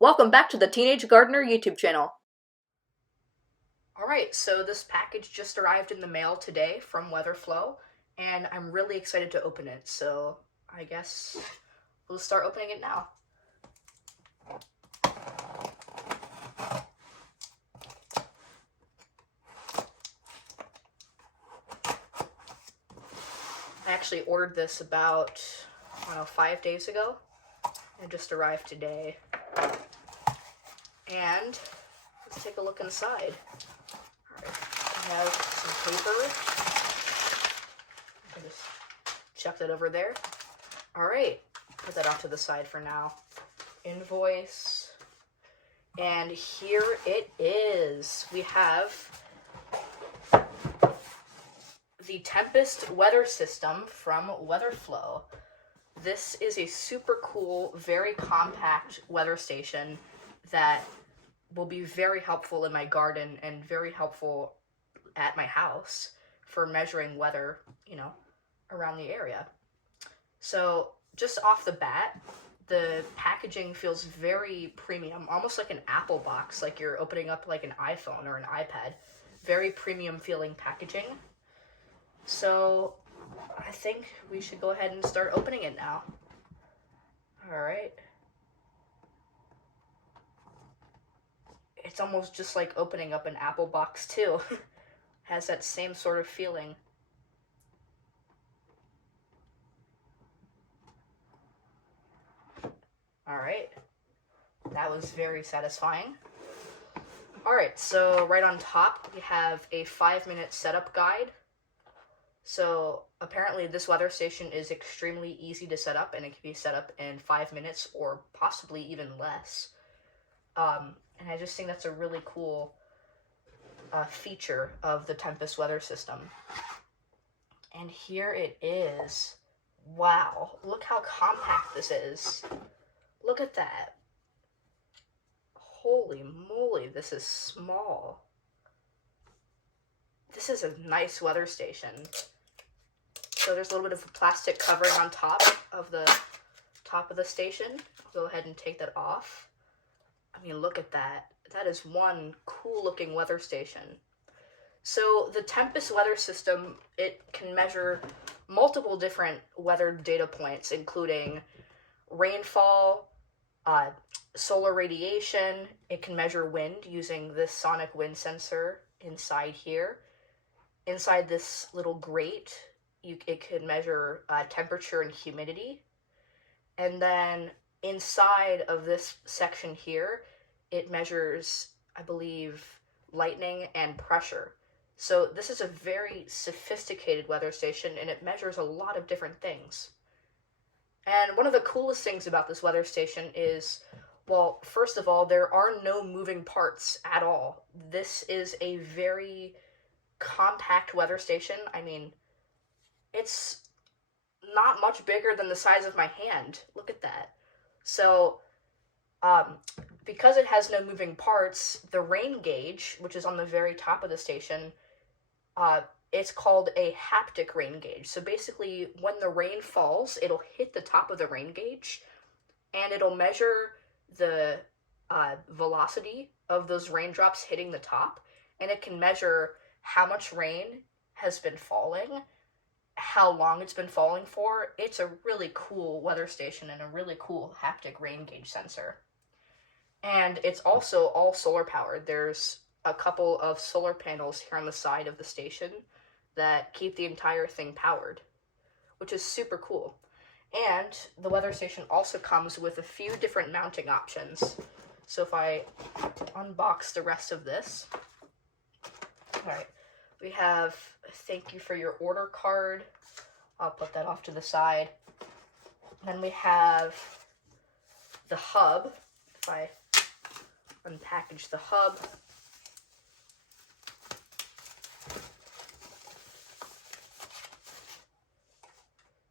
Welcome back to the Teenage Gardener YouTube channel. Alright, so this package just arrived in the mail today from WeatherFlow, and I'm really excited to open it, so I guess we'll start opening it now. I actually ordered this about, 5 days ago. It just arrived today. And let's take a look inside. Alright, I have some paper. I just chuck that over there. Alright, put that off to the side for now. Invoice. And here it is. We have the Tempest Weather System from WeatherFlow. This is a super cool, very compact weather station that will be very helpful in my garden and very helpful at my house for measuring weather, around the area. So just off the bat, the packaging feels very premium, almost like an Apple box, like you're opening up like an iPhone or an iPad. Very premium feeling packaging. So I think we should go ahead and start opening it now. Alright. It's almost just like opening up an Apple box too. Has that same sort of feeling. Alright. That was very satisfying. Alright, so right on top we have a 5-minute setup guide. So apparently this weather station is extremely easy to set up, and it can be set up in 5 minutes or possibly even less. And I just think that's a really cool feature of the Tempest Weather System. And here it is. Wow, look how compact this is. Look at that. Holy moly, this is small. This is a nice weather station. So there's a little bit of plastic covering on top of the station. I'll go ahead and take that off. I mean, look at that. That is one cool looking weather station. So the Tempest Weather System, it can measure multiple different weather data points, including rainfall, solar radiation. It can measure wind using this sonic wind sensor inside here. Inside this little grate, it could measure temperature and humidity. And then inside of this section here, it measures, I believe, lightning and pressure. So this is a very sophisticated weather station, and it measures a lot of different things. And one of the coolest things about this weather station is, well, first of all, there are no moving parts at all. This is a very compact weather station. I mean, it's not much bigger than the size of my hand. Look at that. So, because it has no moving parts, the rain gauge, which is on the very top of the station, it's called a haptic rain gauge. So basically, when the rain falls, it'll hit the top of the rain gauge, and it'll measure the velocity of those raindrops hitting the top, and it can measure how much rain has been falling, how long it's been falling for. It's a really cool weather station and a really cool haptic rain gauge sensor. And it's also all solar powered. There's a couple of solar panels here on the side of the station that keep the entire thing powered, which is super cool. And the weather station also comes with a few different mounting options. So if I unbox the rest of this, all right, we have thank you for your order card. I'll put that off to the side. Then we have the hub. If I unpackage the hub,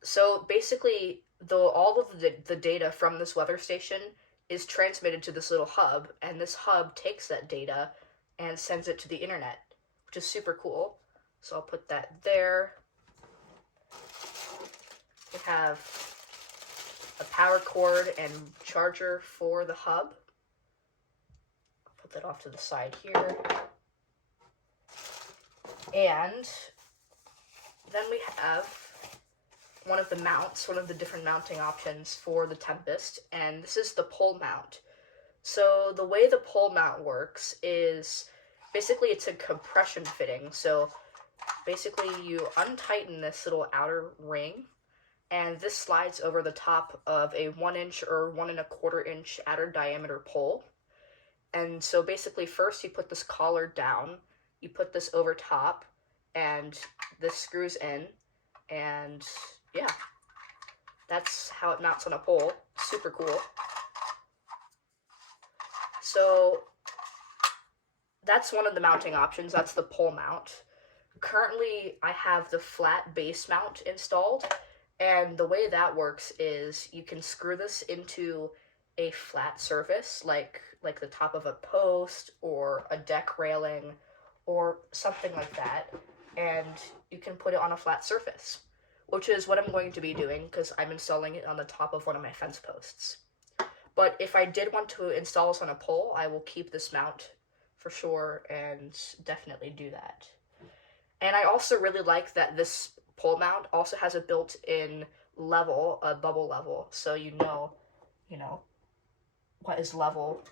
so basically, all of the data from this weather station is transmitted to this little hub, and this hub takes that data and sends it to the internet, which is super cool. So I'll put that there. We have a power cord and charger for the hub. put that off to the side here. And then we have one of the mounts, one of the different mounting options for the Tempest, and this is the pole mount. So the way the pole mount works is basically it's a compression fitting. So basically you untighten this little outer ring, and this slides over the top of a 1 inch or 1 1/4 inch outer diameter pole. And so basically first you put this collar down, you put this over top, and this screws in, and yeah, that's how it mounts on a pole. Super cool. So that's one of the mounting options. That's the pole mount. Currently, I have the flat base mount installed, and the way that works is you can screw this into a flat surface, like the top of a post or a deck railing or something like that, and you can put it on a flat surface, which is what I'm going to be doing because I'm installing it on the top of one of my fence posts. But if I did want to install this on a pole, I will keep this mount for sure and definitely do that. And I also really like that this pole mount also has a built-in level, a bubble level, so you know what is level.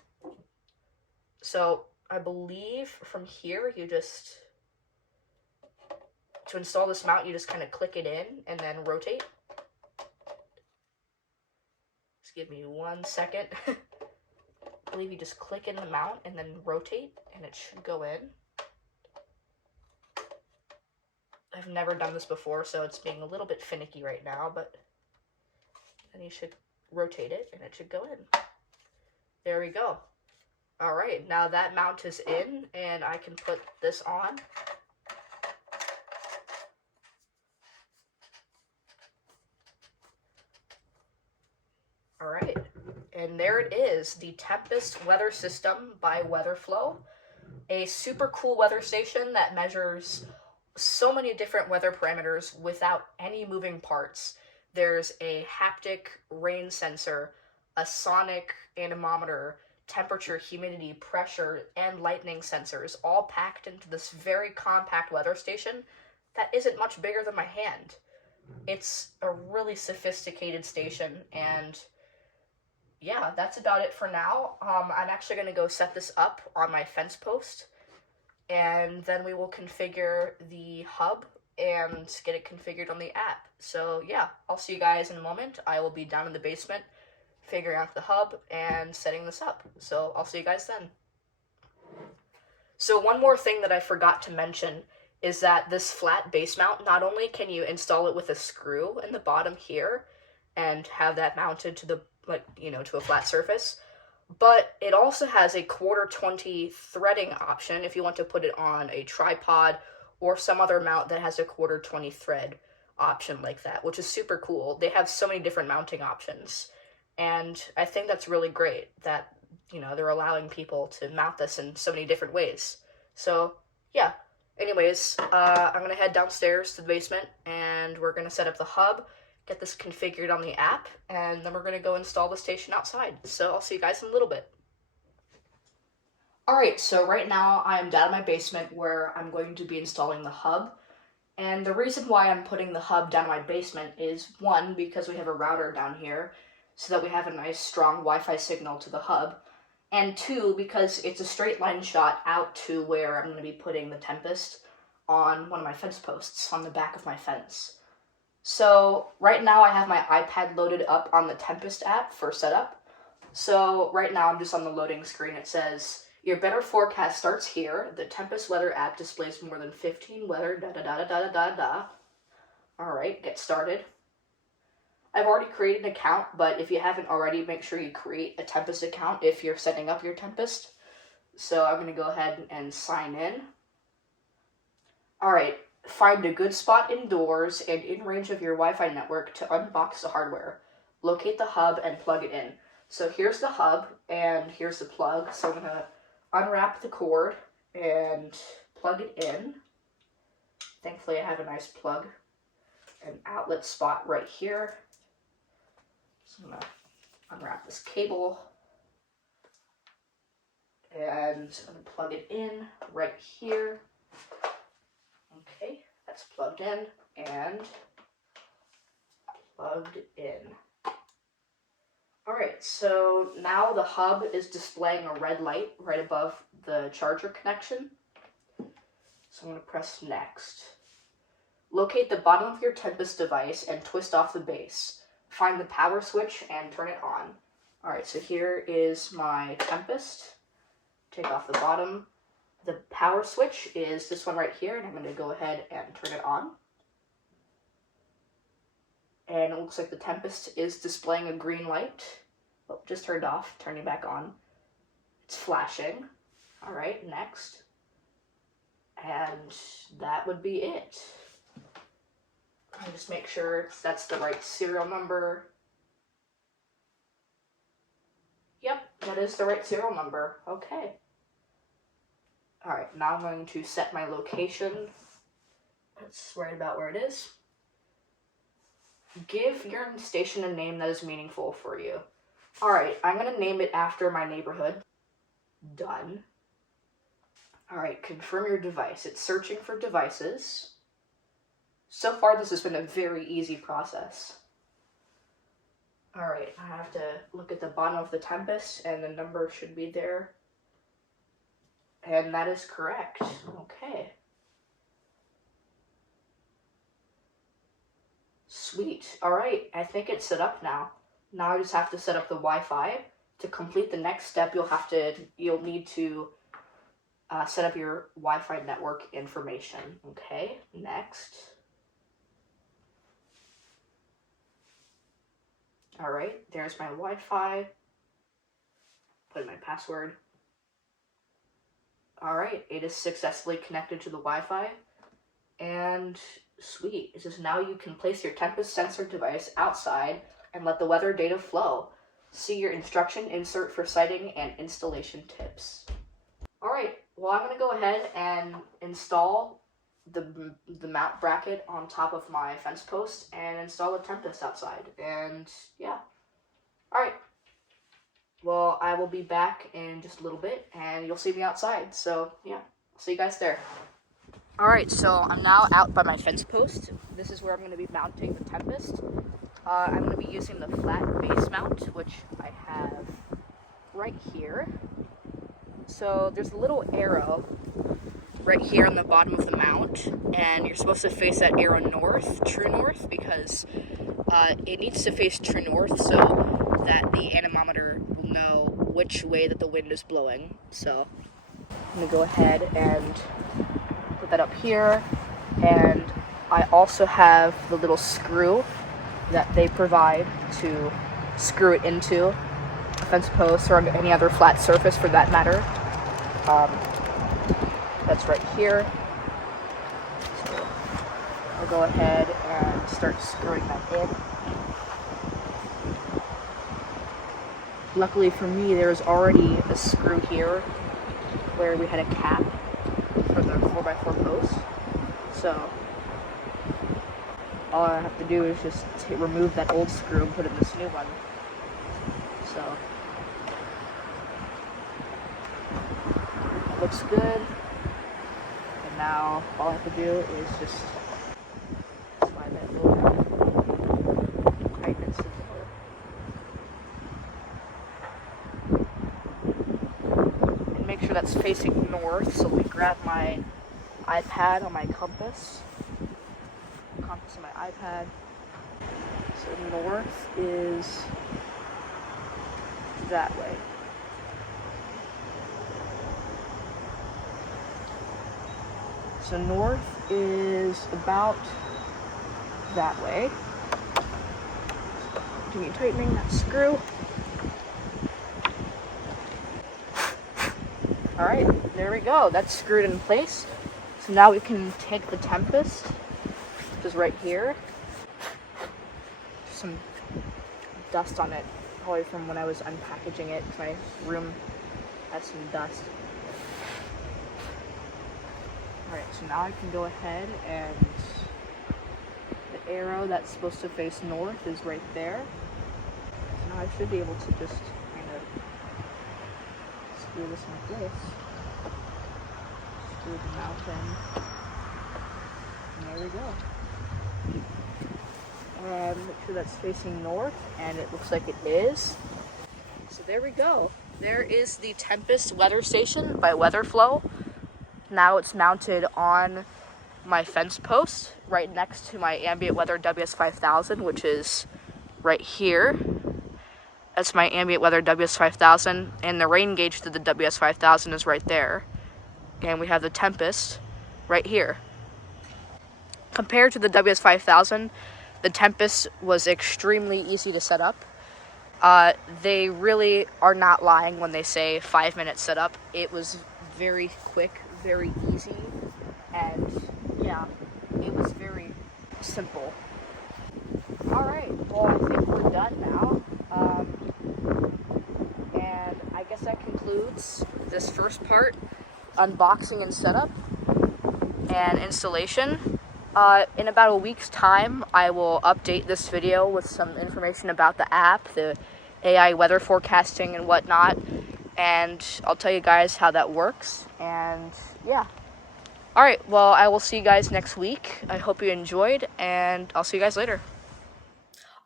So I believe from here to install this mount, you just kind of click it in and then rotate. Just give me 1 second. I believe you just click in the mount and then rotate, and it should go in. I've never done this before, so it's being a little bit finicky right now, but then you should rotate it and it should go in. There we go. All right, now that mount is in and I can put this on. All right, and there it is, the Tempest Weather System by WeatherFlow. A super cool weather station that measures so many different weather parameters without any moving parts. There's a haptic rain sensor, a sonic anemometer, temperature, humidity, pressure, and lightning sensors, all packed into this very compact weather station that isn't much bigger than my hand. It's a really sophisticated station, and yeah, that's about it for now. I'm actually going to go set this up on my fence post, and then we will configure the hub and get it configured on the app. So yeah, I'll see you guys in a moment. I will be down in the basement figuring out the hub and setting this up. So I'll see you guys then. So one more thing that I forgot to mention is that this flat base mount, not only can you install it with a screw in the bottom here and have that mounted to the to a flat surface, but it also has a 1/4-20 threading option if you want to put it on a tripod or some other mount that has a 1/4-20 thread option like that, which is super cool. They have so many different mounting options, and I think that's really great that they're allowing people to mount this in so many different ways. So yeah, anyways, I'm gonna head downstairs to the basement and we're gonna set up the hub, get this configured on the app, and then we're going to go install the station outside. So I'll see you guys in a little bit. Alright, so right now I'm down in my basement where I'm going to be installing the hub. And the reason why I'm putting the hub down in my basement is, one, because we have a router down here, so that we have a nice strong Wi-Fi signal to the hub. And two, because it's a straight line shot out to where I'm going to be putting the Tempest on one of my fence posts on the back of my fence. So right now I have my iPad loaded up on the Tempest app for setup. So right now I'm just on the loading screen. It says, your better forecast starts here. The Tempest Weather app displays more than 15 weather da-da-da-da-da-da-da. Alright, get started. I've already created an account, but if you haven't already, make sure you create a Tempest account if you're setting up your Tempest. So I'm going to go ahead and sign in. Alright. Find a good spot indoors and in range of your Wi-Fi network to unbox the hardware. Locate the hub and plug it in. So here's the hub and here's the plug. So I'm going to unwrap the cord and plug it in. Thankfully I have a nice plug and outlet spot right here. So I'm going to unwrap this cable. And I'm going to plug it in right here. Okay, that's plugged in and plugged in. Alright, so now the hub is displaying a red light right above the charger connection. So I'm going to press next. Locate the bottom of your Tempest device and twist off the base. Find the power switch and turn it on. Alright, so here is my Tempest. Take off the bottom. The power switch is this one right here, and I'm going to go ahead and turn it on. And it looks like the Tempest is displaying a green light. Oh, just turned off, turning back on. It's flashing. Alright, next. And that would be it. I'll just make sure that's the right serial number. Yep, that is the right serial number. Okay. Alright, now I'm going to set my location. That's right about where it is. Give your station a name that is meaningful for you. Alright, I'm going to name it after my neighborhood. Done. Alright, confirm your device. It's searching for devices. So far, this has been a very easy process. Alright, I have to look at the bottom of the Tempest, and the number should be there. And that is correct. Okay. Sweet. Alright, I think it's set up now. Now I just have to set up the Wi-Fi. To complete the next step, you'll need to set up your Wi-Fi network information. Okay, next. Alright, there's my Wi-Fi. Put in my password. Alright, it is successfully connected to the Wi-Fi. And sweet. It says now you can place your Tempest sensor device outside and let the weather data flow. See your instruction insert for sighting and installation tips. Alright, well I'm going to go ahead and install the mount bracket on top of my fence post and install the Tempest outside. And yeah. Alright. Well, I will be back in just a little bit and you'll see me outside. So yeah, I'll see you guys there. Alright, so I'm now out by my fence post. This is where I'm going to be mounting the Tempest. I'm going to be using the flat base mount, which I have right here. So there's a little arrow right here on the bottom of the mount, and you're supposed to face that arrow north, true north, because it needs to face true north so that the anemometer will know which way that the wind is blowing. So I'm going to go ahead and put that up here, and I also have the little screw that they provide to screw it into a fence post or any other flat surface for that matter. That's right here. So I'll go ahead and start screwing that in. Luckily for me, there's already a screw here where we had a cap for the 4x4 post. So all I have to do is just remove that old screw and put in this new one. So that looks good. And now all I have to do is just slide that over, tighten it together. And make sure that's facing north. So we grab my iPad on my compass on my iPad. So north is that way. So north is about that way. Continue tightening that screw. Alright, there we go. That's screwed in place. So now we can take the Tempest, which is right here. Some dust on it, probably from when I was unpackaging it. My room has some dust. Alright, so now I can go ahead and the arrow that's supposed to face north is right there. So now I should be able to just kind of screw this in place. Screw the mountain. And there we go. Make sure that's facing north, and it looks like it is. So there we go. There is the Tempest Weather Station by WeatherFlow. Now it's mounted on my fence post right next to my ambient weather WS5000, which is right here. That's my ambient weather WS5000, and the rain gauge to the WS5000 is right there. And we have the Tempest right here. Compared to the WS5000, the Tempest was extremely easy to set up. They really are not lying when they say 5-minute setup. It was very quick, very easy, and yeah, it was very simple. Alright, well, I think we're done now. And I guess that concludes this first part, unboxing and setup and installation. In about a week's time, I will update this video with some information about the app, the AI weather forecasting and whatnot, and I'll tell you guys how that works, and yeah. Alright, well, I will see you guys next week. I hope you enjoyed, and I'll see you guys later.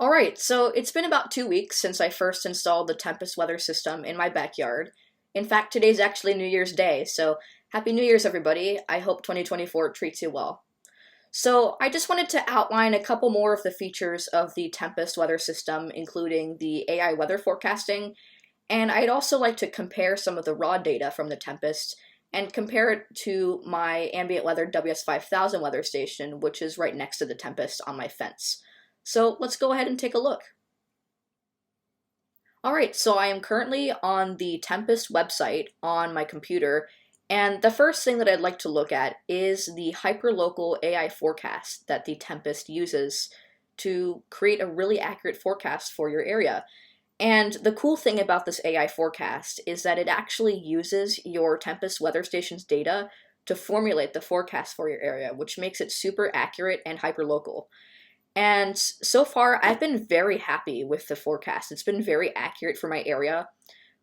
Alright, so it's been about 2 weeks since I first installed the Tempest Weather System in my backyard. In fact, today's actually New Year's Day, so Happy New Year's, everybody. I hope 2024 treats you well. So I just wanted to outline a couple more of the features of the Tempest Weather System, including the AI weather forecasting, and I'd also like to compare some of the raw data from the Tempest and compare it to my ambient weather WS5000 weather station, which is right next to the Tempest on my fence. So let's go ahead and take a look. Alright, so I am currently on the Tempest website on my computer, and the first thing that I'd like to look at is the hyperlocal AI forecast that the Tempest uses to create a really accurate forecast for your area. And the cool thing about this AI forecast is that it actually uses your Tempest weather station's data to formulate the forecast for your area, which makes it super accurate and hyperlocal. And so far, I've been very happy with the forecast. It's been very accurate for my area.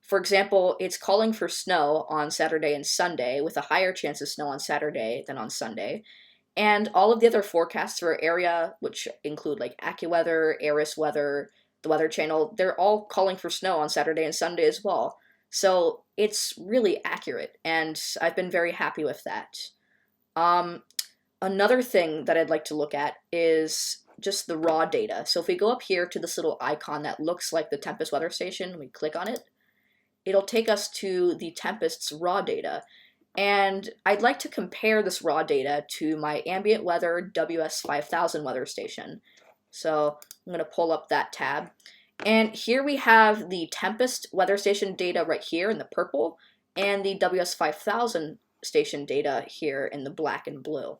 For example, it's calling for snow on Saturday and Sunday, with a higher chance of snow on Saturday than on Sunday. And all of the other forecasts for our area, which include like AccuWeather, Aris Weather, the Weather Channel, they're all calling for snow on Saturday and Sunday as well. So it's really accurate, and I've been very happy with that. Another thing that I'd like to look at is just the raw data. So if we go up here to this little icon that looks like the Tempest Weather Station, we click on it, it'll take us to the Tempest's raw data. And I'd like to compare this raw data to my ambient weather WS5000 weather station. So I'm going to pull up that tab. And here we have the Tempest weather station data right here in the purple, and the WS5000 station data here in the black and blue.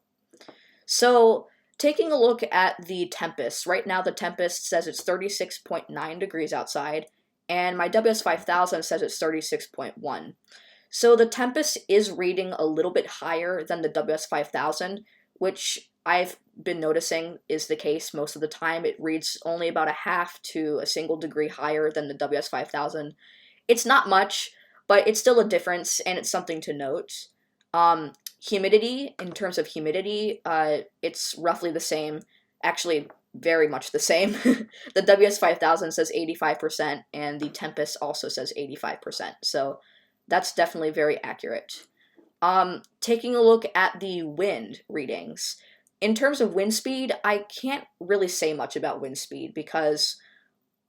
So taking a look at the Tempest, right now the Tempest says it's 36.9 degrees outside, and my WS5000 says it's 36.1. So the Tempest is reading a little bit higher than the WS5000, which I've been noticing is the case most of the time. It reads only about a half to a single degree higher than the WS5000. It's not much, but it's still a difference, and it's something to note. Humidity, in terms of humidity, it's roughly the same, actually very much the same. The WS5000 says 85%, and the Tempest also says 85%, so that's definitely very accurate. Taking a look at the wind readings. In terms of wind speed, I can't really say much about wind speed because,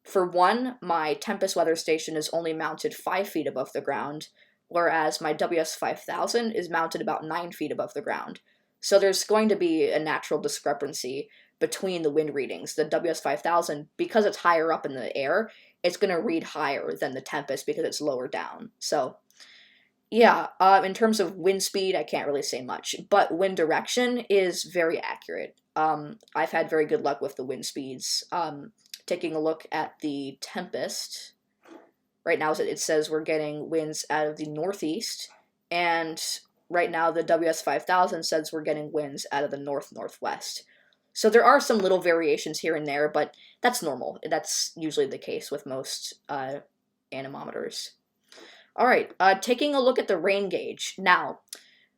for one, my Tempest weather station is only mounted 5 feet above the ground, whereas my WS5000 is mounted about 9 feet above the ground. So there's going to be a natural discrepancy between the wind readings. The WS5000, because it's higher up in the air, it's going to read higher than the Tempest because it's lower down. So yeah, in terms of wind speed, I can't really say much, but wind direction is very accurate. I've had very good luck with the wind speeds. Taking a look at the Tempest, right now it says we're getting winds out of the northeast, and right now the WS5000 says we're getting winds out of the north-northwest. So there are some little variations here and there, but that's normal. That's usually the case with most anemometers. All right, taking a look at the rain gauge. Now,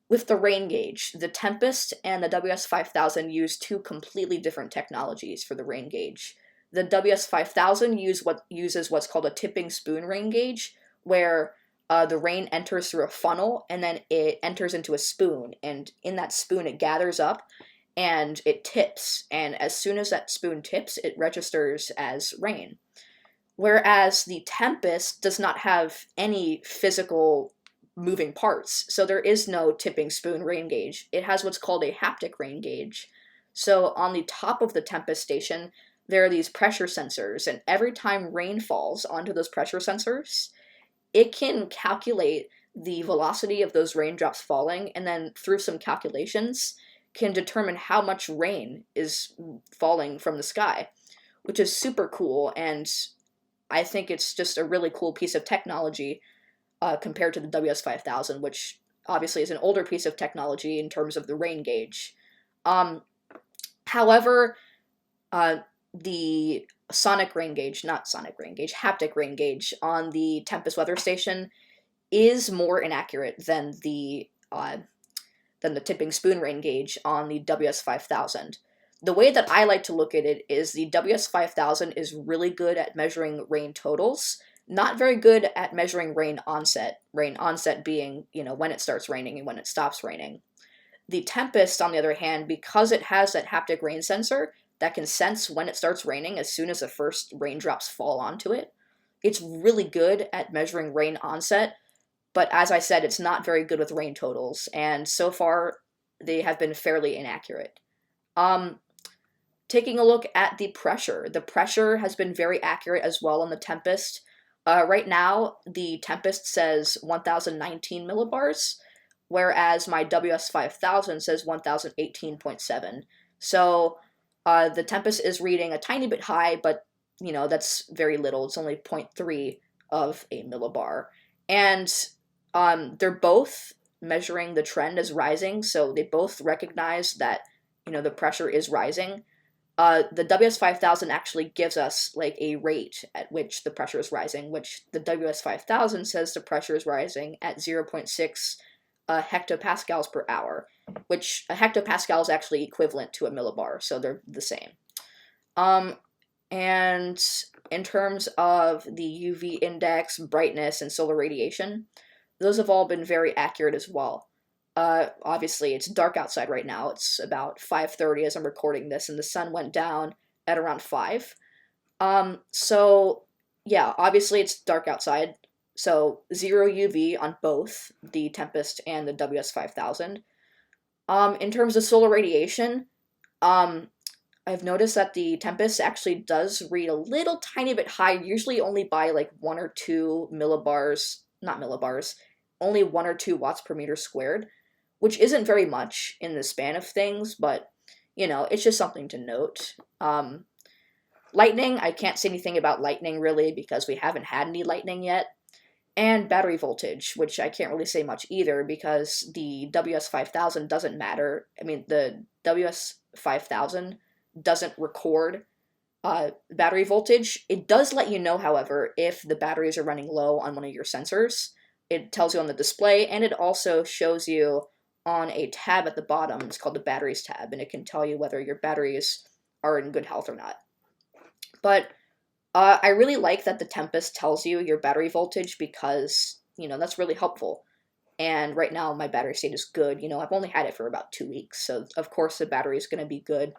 with the rain gauge, the Tempest and the WS5000 use two completely different technologies for the rain gauge. The WS5000 uses what's called a tipping spoon rain gauge, where the rain enters through a funnel and then it enters into a spoon, and in that spoon it gathers up and it tips, and as soon as that spoon tips, it registers as rain. Whereas the Tempest does not have any physical moving parts, so there is no tipping spoon rain gauge. It has what's called a haptic rain gauge. So on the top of the Tempest station, there are these pressure sensors, and every time rain falls onto those pressure sensors, it can calculate the velocity of those raindrops falling, and then through some calculations, can determine how much rain is falling from the sky, which is super cool, and I think it's just a really cool piece of technology compared to the WS5000, which obviously is an older piece of technology in terms of the rain gauge. However, the haptic rain gauge on the Tempest Weather Station is more inaccurate than the tipping spoon rain gauge on the WS5000. The way that I like to look at it is the WS5000 is really good at measuring rain totals, not very good at measuring rain onset being, when it starts raining and when it stops raining. The Tempest, on the other hand, because it has that haptic rain sensor that can sense when it starts raining as soon as the first raindrops fall onto it, it's really good at measuring rain onset, but as I said, it's not very good with rain totals, and so far they have been fairly inaccurate. Taking a look at the pressure has been very accurate as well on the Tempest. Right now, the Tempest says 1019 millibars, whereas my WS5000 says 1018.7. So the Tempest is reading a tiny bit high, but that's very little. It's only 0.3 of a millibar. And they're both measuring the trend as rising, so they both recognize that the pressure is rising. The WS5000 actually gives us like a rate at which the pressure is rising, which the WS5000 says the pressure is rising at 0.6 hectopascals per hour, which a hectopascal is actually equivalent to a millibar, so they're the same. And in terms of the UV index, brightness, and solar radiation, those have all been very accurate as well. Obviously, it's dark outside right now. It's about 5:30 as I'm recording this, and the sun went down at around 5. So, yeah, obviously it's dark outside. So, 0 UV on both the Tempest and the WS5000. In terms of solar radiation, I've noticed that the Tempest actually does read a little tiny bit high, usually only by like 1 or 2 only 1 or 2 watts per meter squared, which isn't very much in the span of things, but, it's just something to note. Lightning, I can't say anything about lightning, really, because we haven't had any lightning yet. And battery voltage, which I can't really say much either, because the WS5000 doesn't matter. I mean, the WS5000 doesn't record battery voltage. It does let you know, however, if the batteries are running low on one of your sensors. It tells you on the display, and it also shows you on a tab at the bottom. It's called the batteries tab, and it can tell you whether your batteries are in good health or not. But I really like that the Tempest tells you your battery voltage, because, that's really helpful. And right now my battery state is good. I've only had it for about 2 weeks, so of course the battery is going to be good.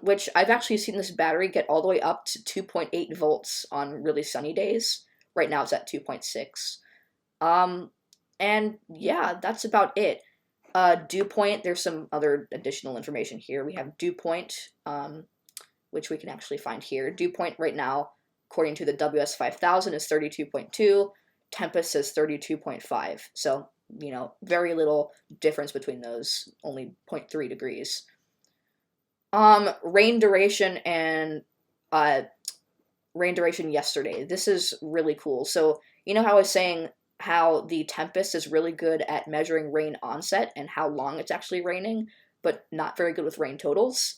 Which I've actually seen this battery get all the way up to 2.8 volts on really sunny days. Right now it's at 2.6. And yeah, that's about it. Dew point, there's some other additional information here. We have dew point, which we can actually find here. Dew point right now, according to the WS5000, is 32.2. Tempest says 32.5. So, very little difference between those, only 0.3 degrees. Rain duration and rain duration yesterday. This is really cool. So, how I was saying how the Tempest is really good at measuring rain onset and how long it's actually raining, but not very good with rain totals?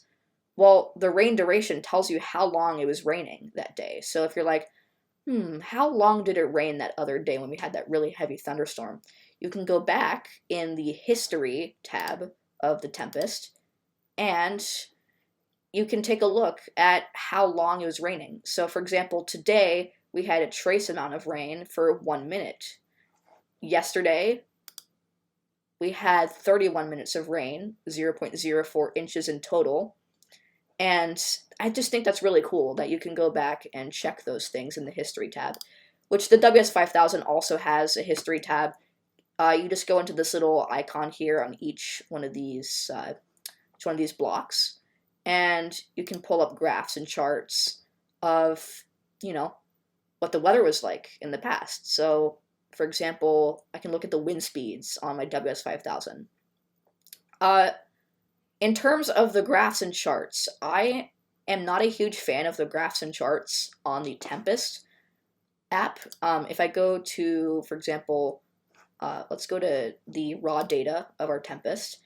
Well, the rain duration tells you how long it was raining that day. So if you're like, How long did it rain that other day when we had that really heavy thunderstorm? You can go back in the history tab of the Tempest, and you can take a look at how long it was raining. So, for example, today we had a trace amount of rain for 1 minute. Yesterday, we had 31 minutes of rain, 0.04 inches in total. And I just think that's really cool that you can go back and check those things in the history tab, which the WS5000 also has a history tab. You just go into this little icon here on each one of these blocks, and you can pull up graphs and charts of, what the weather was like in the past. So, for example, I can look at the wind speeds on my WS5000. In terms of the graphs and charts, I am not a huge fan of the graphs and charts on the Tempest app. If I go to, for example, let's go to the raw data of our Tempest,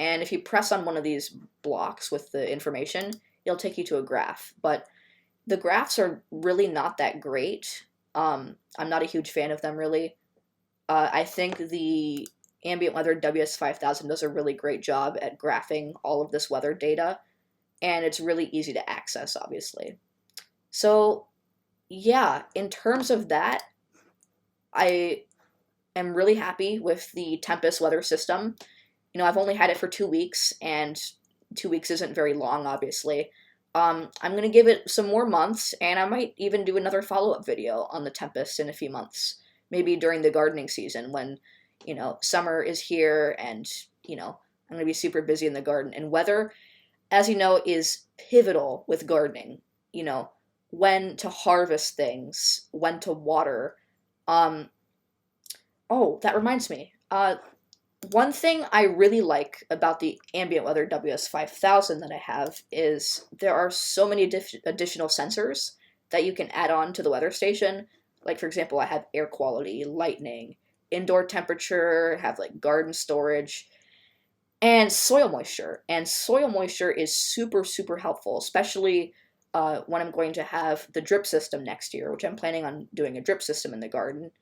and if you press on one of these blocks with the information, it'll take you to a graph. But the graphs are really not that great. I'm not a huge fan of them, really. I think the Ambient Weather WS5000 does a really great job at graphing all of this weather data, and it's really easy to access, obviously. So, yeah, in terms of that, I am really happy with the Tempest Weather System. I've only had it for 2 weeks, and 2 weeks isn't very long, obviously. I'm going to give it some more months, and I might even do another follow-up video on the Tempest in a few months. Maybe during the gardening season when, summer is here and, I'm going to be super busy in the garden. And weather, as you know, is pivotal with gardening. When to harvest things, when to water. Oh, that reminds me. One thing I really like about the Ambient Weather WS5000 that I have is there are so many additional sensors that you can add on to the weather station. Like, for example, I have air quality, lightning, indoor temperature, have like garden storage, and soil moisture. And soil moisture is super, super helpful, especially when I'm going to have the drip system next year, which I'm planning on doing a drip system in the garden.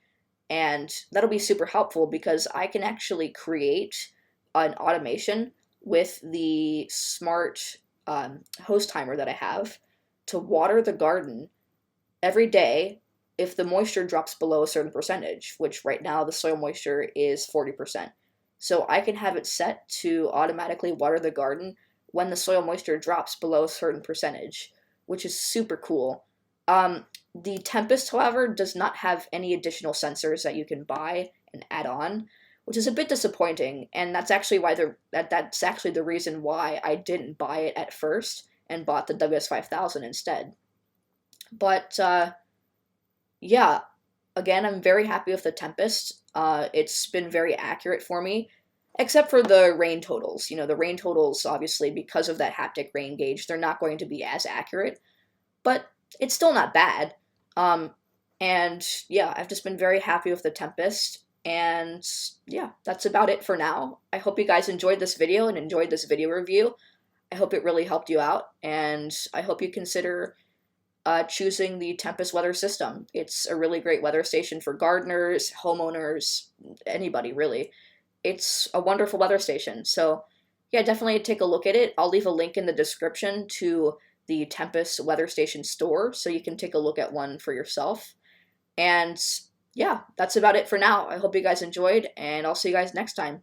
And that'll be super helpful because I can actually create an automation with the smart hose timer that I have to water the garden every day if the moisture drops below a certain percentage, which right now the soil moisture is 40%. So I can have it set to automatically water the garden when the soil moisture drops below a certain percentage, which is super cool. The Tempest, however, does not have any additional sensors that you can buy and add on, which is a bit disappointing, and that's actually why that's actually the reason why I didn't buy it at first and bought the WS5000 instead. But yeah, again, I'm very happy with the Tempest. It's been very accurate for me, except for the rain totals. The rain totals, obviously, because of that haptic rain gauge, they're not going to be as accurate, but it's still not bad. And yeah, I've just been very happy with the Tempest, and yeah, that's about it for now. I hope you guys enjoyed this video and enjoyed this video review. I hope it really helped you out, and I hope you consider choosing the Tempest Weather System. It's a really great weather station for gardeners, homeowners, anybody really. It's a wonderful weather station. So yeah, definitely take a look at it. I'll leave a link in the description to the Tempest Weather Station store so you can take a look at one for yourself. And yeah, that's about it for now. I hope you guys enjoyed, and I'll see you guys next time.